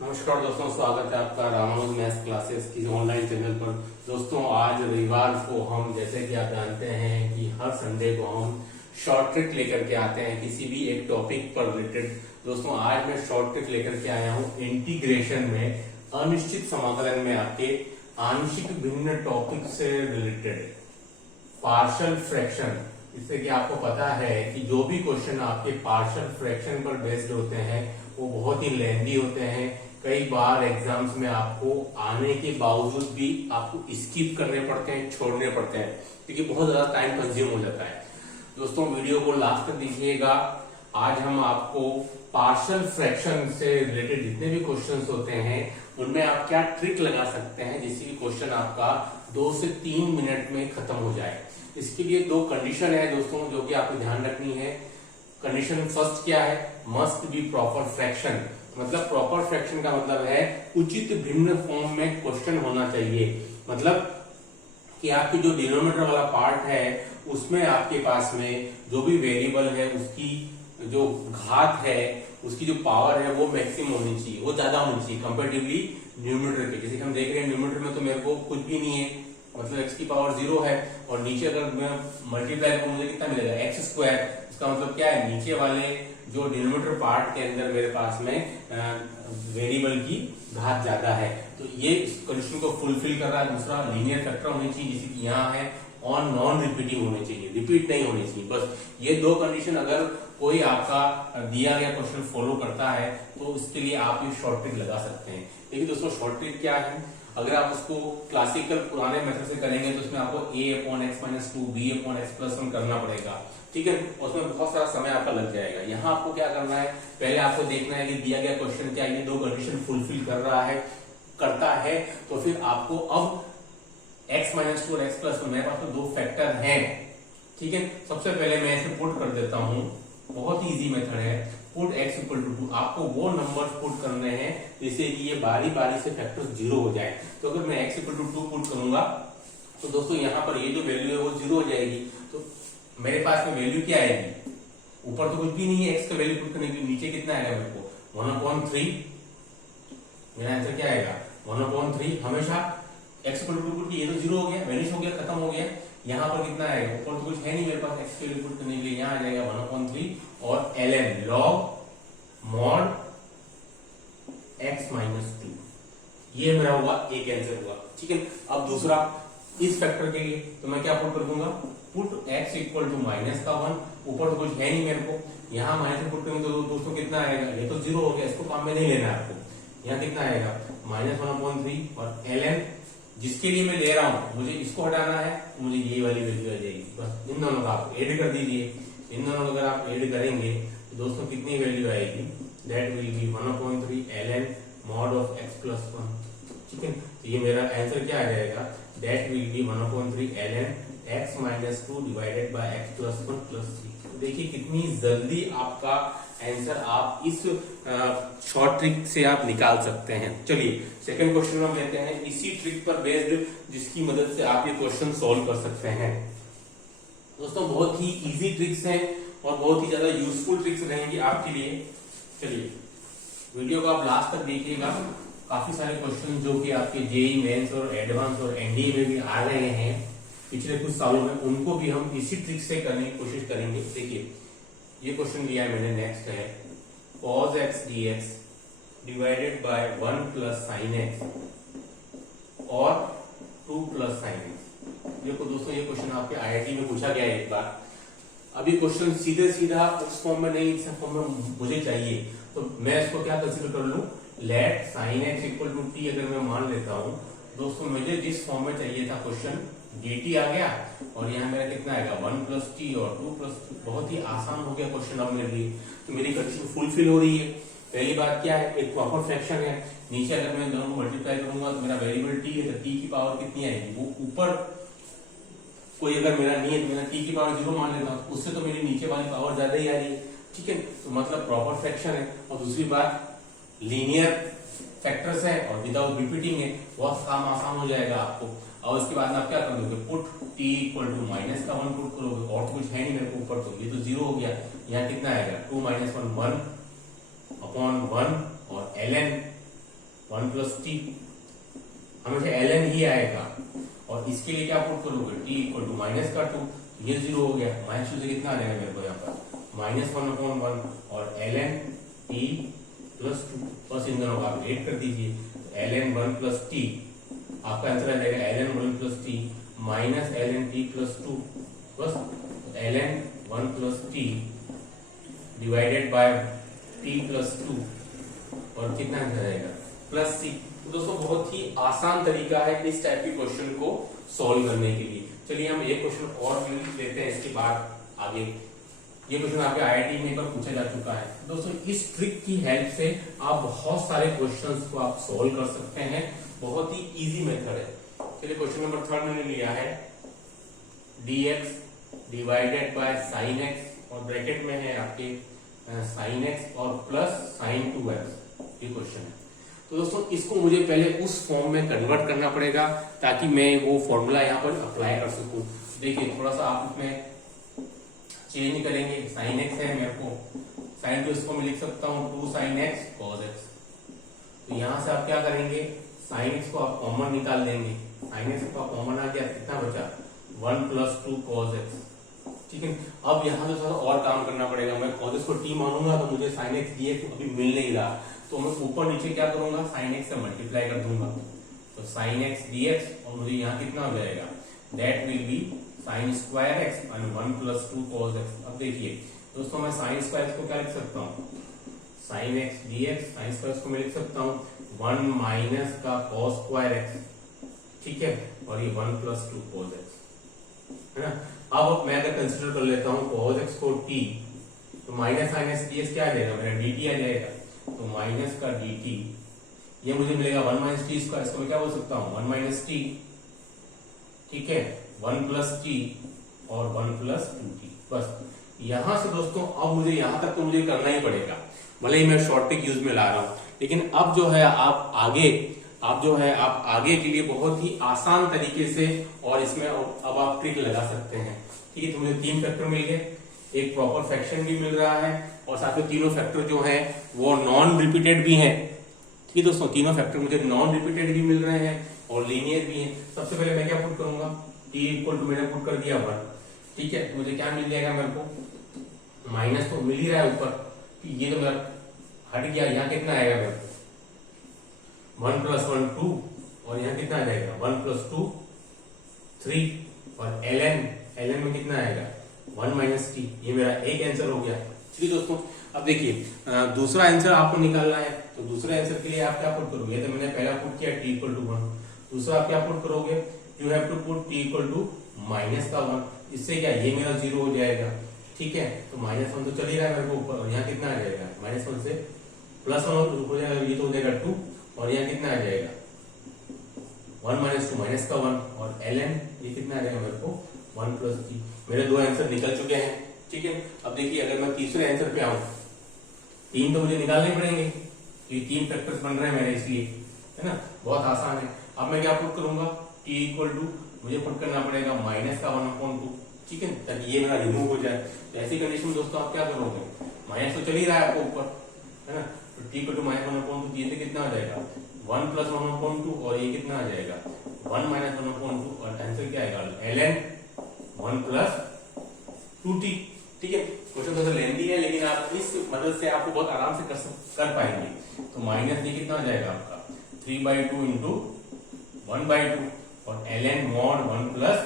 नमस्कार दोस्तों, स्वागत है आपका रामानुज मैथ्स क्लासेस की ऑनलाइन चैनल पर। दोस्तों आज रविवार को हम, जैसे कि आप जानते हैं कि हर संडे को हम शॉर्ट ट्रिक लेकर के आते हैं किसी भी एक टॉपिक पर रिलेटेड। दोस्तों आज मैं शॉर्ट ट्रिक लेकर के आया हूँ इंटीग्रेशन में, अनिश्चित समाकलन में आपके आंशिक भिन्न टॉपिक से रिलेटेड पार्शियल फ्रैक्शन। इससे कि आपको पता है कि जो भी क्वेश्चन आपके पार्शियल फ्रैक्शन पर बेस्ड होते हैं वो बहुत ही लेंथी होते हैं। कई बार एग्जाम्स में आपको आने के बावजूद भी आपको स्किप करने पड़ते हैं, छोड़ने पड़ते हैं, क्योंकि बहुत ज्यादा टाइम कंज्यूम हो जाता है। दोस्तों वीडियो को लास्ट तक देखिएगा। आज हम आपको पार्शियल फ्रैक्शन से रिलेटेड जितने भी क्वेश्चंस होते हैं उनमें आप क्या ट्रिक लगा सकते हैं जिससे कि क्वेश्चन आपका 2 से 3 मिनट में खत्म हो जाए। इसके लिए 2 कंडीशन है दोस्तों जो कि आपको ध्यान रखनी है। कंडीशन फर्स्ट क्या है? Must be proper fraction. मतलब प्रॉपर फ्रैक्शन का मतलब है उचित भिन्न फॉर्म में क्वेश्चन होना चाहिए। मतलब कि आपकी जो डिनोमिनेटर वाला पार्ट है उसमें आपके पास में जो भी वेरिएबल है उसकी जो घात है, उसकी जो पावर है वो मैक्सिमम होनी चाहिए, वो ज्यादा होनी चाहिए कंपेरेटिवली न्यूमरेटर के। जैसे हम देख रहे हैं न्यूमरेटर में तो मेरे को कुछ भी नहीं है, मतलब x की पावर 0 है, और नीचे अगर मैं मल्टीप्लाई करूं मुझे कितना मिलेगा? x square. इसका मतलब क्या है? नीचे वाले जो डिनोमिनेटर पार्ट के अंदर मेरे पास में वेरिएबल की घात ज्यादा है, तो ये इस कंडीशन को फुलफिल कर रहा है। दूसरा लीनियर फैक्टर होनी चाहिए, जैसे कि यहाँ है, और नॉन रिपीटिंग होनी चाहिए, रिपीट नहीं होनी चाहिए। बस ये 2 कंडीशन अगर कोई आपका दिया गया क्वेश्चन फॉलो करता है तो इसके लिए आप ये शॉर्ट ट्रिक लगा सकते हैं। देखिए दोस्तों शॉर्ट ट्रिक क्या है, अगर आप उसको क्लासिकल पुराने मेथड से करेंगे तो उसमें आपको a/x-2 b/x+1 करना पड़ेगा, ठीक है। उसमें बहुत सारा समय आपका लग जाएगा। यहाँ आपको क्या करना है, पहले आपको देखना है कि दिया गया क्वेश्चन क्या ये 2 कंडीशन फुलफिल कर रहा है, करता है, तो फिर आपको अब x-2 और x+1, मेरे पास तो 2 फैक्टर हैं, ठीक है। सबसे पहले मैं इसे पुट कर देता हूं, बहुत ही इजी मेथड है। पुट x = 2, आपको वो नंबर्स पुट करने हैं जिससे कि ये बारी बारी से फैक्टर्स 0 हो जाए। तो अगर मैं x = 2 पुट करूंगा तो दोस्तों यहाँ पर ये जो वैल्यू है वो 0 हो जाएगी। तो मेरे पास में वैल्यू क्या आएगी? ऊपर तो कुछ भी नहीं है, x का वैल्यू पुट करने के लिए नीचे कितना आएगा मेरे को? 1/3। मेरा आंसर क्या आएगा? 1/3। हमेशा x = 2 पुट किया, ये तो 0 हो गया, वैनिश हो गया, खत्म हो गया। यहाँ पर कितना आएगा? ऊपर तो कुछ है नहीं मेरे पास, x के वैल्यू पुट करने के लिए, यहाँ आ जाएगा 1/3 और ln log mod x-2। ये मेरा हुआ एक आंसर हुआ, ठीक है। अब दूसरा, इस फैक्टर के लिए तो मैं क्या पुट कर दूंगा? Put x = -1। ऊपर तो कुछ है नहीं मेरे को, यहाँ माइनस पुट करेंगे तो दोस्तों कितना आएगा? ये तो 0 हो गया, इसको काम में नहीं लेना है आपको। यहाँ कितना आएगा? -1/3 और ln, जिसके लिए मैं ले रहा हूं मुझे इसको हटाना है, मुझे ये वाली वैल्यू आ जाएगी। बस इन दोनों का आप ऐड कर दीजिए। इन दोनों को अगर आप ऐड करेंगे तो दोस्तों कितनी वैल्यू आएगी? That will be 1/3 ln mod of x+1, ठीक है। तो ये मेरा आंसर क्या आ जाएगा? That will be 1/3 ln x-2 divided by x+1 + 3। देखिए कितनी जल्दी आपका आंसर आप इस शॉर्ट ट्रिक से आप निकाल सकते हैं। चलिए सेकंड क्वेश्चन हम लेते हैं, इसी ट्रिक पर बेस्ड जिसकी मदद से आप ये क्वेश्चन सॉल्व कर सकते हैं। दोस्तों बहुत ही इजी ट्रिक्स हैं और बहुत ही ज्यादा यूजफुल ट्रिक्स रहेंगी आपके लिए। चलिए वीडियो को आप लास्ट तक देखिएगा। काफी सारे क्वेश्चन जो कि आपके जेईई मेंस और एडवांस और एनडीए में भी आ रहे हैं पिछले कुछ सालों में, उनको भी हम इसी ट्रिक से करने की कोशिश करेंगे। देखिए ये क्वेश्चन दिया है मैंने, नेक्स्ट है cos x dx divided by 1 + sin x और 2 + sin x। देखो दोस्तों ये क्वेश्चन आपके आईआईटी में पूछा गया है एक बार। अभी क्वेश्चन सीधे सीधा उस फॉर्म में नहीं, इस फॉर्म में मुझे चाहिए, तो मैं इसको क्या कंसीडर कर लूं? लेट sin x = t अगर मैं मान लेता हूं दोस्तों, मुझे जिस फॉर्म में चाहिए था क्वेश्चन dt आ गया, और यहाँ मेरा कितना आएगा? 1 + t और 2 + 2। बहुत ही आसान हो गया क्वेश्चन अब मेरे लिए, तो मेरी कंडीशन फुलफिल हो रही है। पहली बात क्या है? एक प्रॉपर फ्रैक्शन है। नीचे अगर मैं दोनों को मल्टीप्लाई करूंगा तो मेरा वेरिएबल t है, तो t की पावर कितनी आएगी? वो ऊपर कोई अगर मेरा नहीं है तो मेरा t की पावर 0 मान लेता हूँ, उससे तो मेरी नीचे वाली पावर ज्यादा ही आ रही है, ठीक है। तो मतलब प्रॉपर फ्रैक्शन है। और दूसरी बात लीनियर फैक्टर्स है और विदाउट रिपीटिंग है, बहुत काम आसान हो जाएगा आपको। और उसके बाद में आप क्या कर दोगे? पुट t = -1 पुट करोगे, और तो कुछ है नहीं मेरे को ऊपर, तो ये तो 0 हो गया। यहाँ कितना आएगा? 2 - 1 1/1 और ln 1 प्लस टी, हमेशा ln ही आएगा। और इसके लिए क्या पुट करोगे, t इक्वल टू माइनस का 2, ये 0 हो गया, माइनस 2 से कितना आ जाएगा मेरे को यहाँ पर -1/1 और ln t प्लस 2, बस इन दोनों का आप ऐड कर दीजिए, तो ln 1 प्लस टी आपका आंसर आ जाएगा ln 1 plus T minus ln t plus 2, बस ln 1 plus T divided by t plus 2 और कितना आंसर आएगा प्लस सी। तो दोस्तों बहुत ही आसान तरीका है इस टाइप के क्वेश्चन को सॉल्व करने के लिए। चलिए हम एक क्वेश्चन और भी लेते हैं, इसके बाद आगे। ये क्वेश्चन आपके आईआईटी में एक बार पूछा जा चुका है दोस्तों। इस ट्रिक की हेल्प से आप बहुत सारे क्वेश्चंस को आप सॉल्व कर सकते हैं, बहुत ही इजी मेथड है। चलिए क्वेश्चन नंबर 3 मैंने लिया है dx divided by sin x और ब्रैकेट में है आपके sin x और प्लस sin 2x, ये क्वेश्चन है। तो दोस्तों इसको मुझे पहले उस फॉर्म में कन्वर्ट करना पड़ेगा ताकि मैं वो फॉर्मूला यहाँ पर अप्लाई कर सकूं। देखिए थोड़ा सा आप इसमें चेंज करेंगे, sin x है मेरे को, sin 2 इसको मैं लिख सकता हूँ 2 sin x cos x। तो यहाँ से आप क्या करेंगे, sin x को आप कॉमन निकाल देंगे, sin x का कॉमन आ गया, कितना बचा 1 प्लस 2 cos x, ठीक है। अब यहाँ से थोड़ा और काम करना पड़ेगा, मैं cos x को t मानूंगा तो मुझे sin x dx अभी मिल नहीं रहा, तो मैं ऊपर नीचे क्या करूंगा, sin x से मल्टीप्लाई कर दूंगा, तो sin x dx और मुझे यहाँ कितना हो जाएगा, that will be sin square x and 1 plus 2 cos x। अब देखिए दोस्तों मैं sin स्क्वायर को क्या लिख सकता हूँ, sin x dx, sin square को मैं लिख सकता हूँ 1 माइनस का cos स्क्वायर x, ठीक है, और ये 1 प्लस 2 cos x, है ना। अब मैं अगर कंसिडर कर लेता हूँ cos x को t, तो माइनस माइनस ds क्या आ जाएगा मेरा, dt आ जाएगा, तो माइनस का dt ये मुझे मिलेगा 1 माइनस टी स्क्वायर, इसको मैं क्या बोल सकता हूँ 1 माइनस टी, ठीक है, 1 प्लस टी और 1 प्लस 2t। बस यहां से दोस्तों अब मुझे यहां तक तो मुझे करना ही पड़ेगा, भले ही मैं शॉर्ट ट्रिक यूज में ला रहा हूं, लेकिन अब जो है आप आगे के लिए बहुत ही आसान तरीके से और इसमें अब आप ट्रिक लगा सकते हैं, ठीक है। तो मुझे 3 फैक्टर मिल गए, एक प्रॉपर फ्रैक्शन भी मिल रहा है और साथ में तीनों फैक्टर जो है वो नॉन रिपीटेड भी हैं, ठीक है दोस्तों। तीनों फैक्टर मुझे नॉन रिपीटेड भी मिल रहे हैं और लीनियर भी हैं। सबसे पहले मैं क्या पुट करूंगा, t इक्वल टू मैंने पुट कर दिया 1, ठीक है, मुझे क्या मिल जाएगा, मेरे को माइनस तो मिल ही रहा है ऊपर, ये तो मेरा हट गया, यहाँ कितना आएगा मेरे को 1 प्लस 1 2 और यहाँ कितना आ जाएगा 1 प्लस 2 3 और ln में कितना आएगा 1 माइनस टी, ये मेरा एक आंसर हो गया। चलिए दोस्तों अब देखिए दूसरा आंसर आपको निकालना है, तो दूसरे आंसर के लिए आप क्या पुट करोगे, तो मैंने पहला पुट किया t इक्वल टू 1, दूसरा आप क्या पुट करोगे, you have to put t equal to minus का 1, इससे क्या ये मेरा 0 हो जाएगा, ठीक है। तो -1 तो चल ही रहा है मेरे को ऊपर, और यहाँ कितना आ जाएगा -1 से +1 हो जाएगा, ये तो हो जाएगा 2 और यहाँ कितना आ जाएगा 1 माइनस 2 माइनस का 1 और ln ये कितना आ जाएगा मेरे को 1 प्लस टी। मेरे 2 आंसर निकल चुके हैं, ठीक है। अब देखिए अगर मैं तीसरे आंसर पे आऊं, 3 तो मुझे निकालने पड़ेंगे, ये 3 फैक्टर्स बन रहे हैं मेरे, इसलिए है ना, बहुत आसान है। अब मैं क्या पुट करूंगा, t इक्वल टू मुझे पुट करना पड़ेगा माइनस का 1/2, ठीक है, ताकि ये मेरा रिमूव हो जाए। तो ऐसी कंडीशन में दोस्तों आप क्या करोगे, माइनस तो चल ही रहा है आपको ऊपर, है ना, तो t इक्वल टू माइनस 1/2, ये कितना आ जाएगा 1 प्लस 1/2 और ये कितना आ जाएगा 1 माइनस 1/2 और आंसर क्या आएगा ln 1 प्लस 2t, ठीक है। क्वेश्चन थोड़ा लेंथी है लेकिन आप इस मदद से आपको बहुत आराम से कर पाएंगे। तो माइनस ये कितना आ जाएगा आपका 3/2 इंटू 1/2 और ln mod 1 प्लस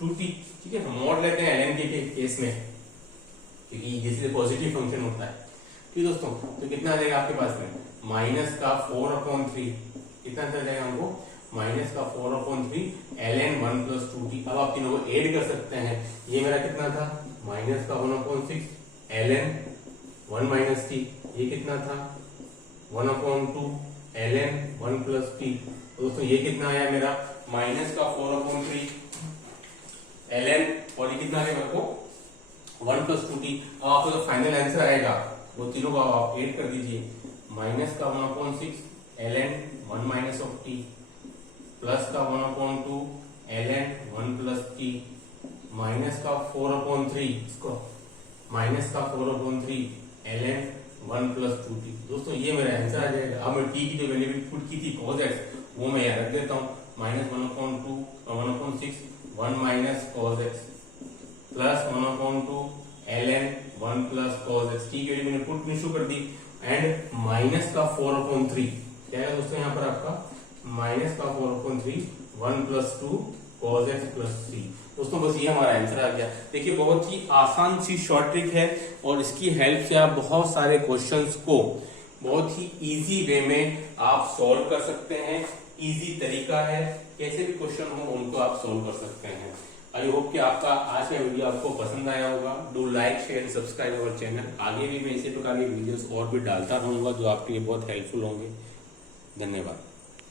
2t, ठीक है। तो मॉड लेते हैं ln के केस में क्योंकि जैसे पॉजिटिव फंक्शन होता है, ठीक है दोस्तों। तो कितना आ जाएगा आपके पास में माइनस का 4/3, कितना आ जाएगा हमको माइनस का 4/3 ln 1 प्लस 2t। अब आप तीनों को ऐड कर सकते हैं, ये मेरा कितना था माइनस का 1/6 ln 1 माइनस t, ये कितना था 1/2 ln 1 प्लस t। दोस्तों ये कितना आया मेरा माइनस का 4/3 ln और ये कितना आया मेरे को 1 प्लस 2t। अब आपको जो फाइनल आंसर आएगा वो तीनों को आप ऐड कर दीजिए, माइनस का 1/6 ln 1 minus of t plus का 1/2 ln 1 प्लस t माइनस का 4/3, इसको माइनस का 4/3 ln 1 प्लस 2t। दोस्तों ये मेरा आंसर आ जाएगा। अब मैं t की जो वैल्यू पुट की थी cos x वो मैं यहाँ रख देता हूँ, -1/2 1/6 1 minus cos x plus 1/2 ln 1 plus cos x। t की वैल्यू मैंने पुट में शो कर दी एंड माइनस का 4/3 क्या है दोस्तों यहाँ पर आपका माइनस का 4/3 1 प्लस 2 cos x प्लस 3। दोस्तों बस ये हमारा आंसर आ गया। देखिए बहुत ही आसान सी शॉर्ट ट्रिक है और इसकी हेल्प से आप बहुत सारे क्वेश्चंस को बहुत ही इजी वे में आप सॉल्व कर सकते हैं। इजी तरीका है, कैसे भी क्वेश्चन हो उनको आप सॉल्व कर सकते हैं। आई होप कि आपका आज का वीडियो आपको पसंद आया होगा। Do like share subscribe our channel. आगे भी मैं इसी प्रकार की वीडियोस और भी डालता रहूंगा जो आपके लिए बहुत हेल्पफुल होंगे। धन्यवाद।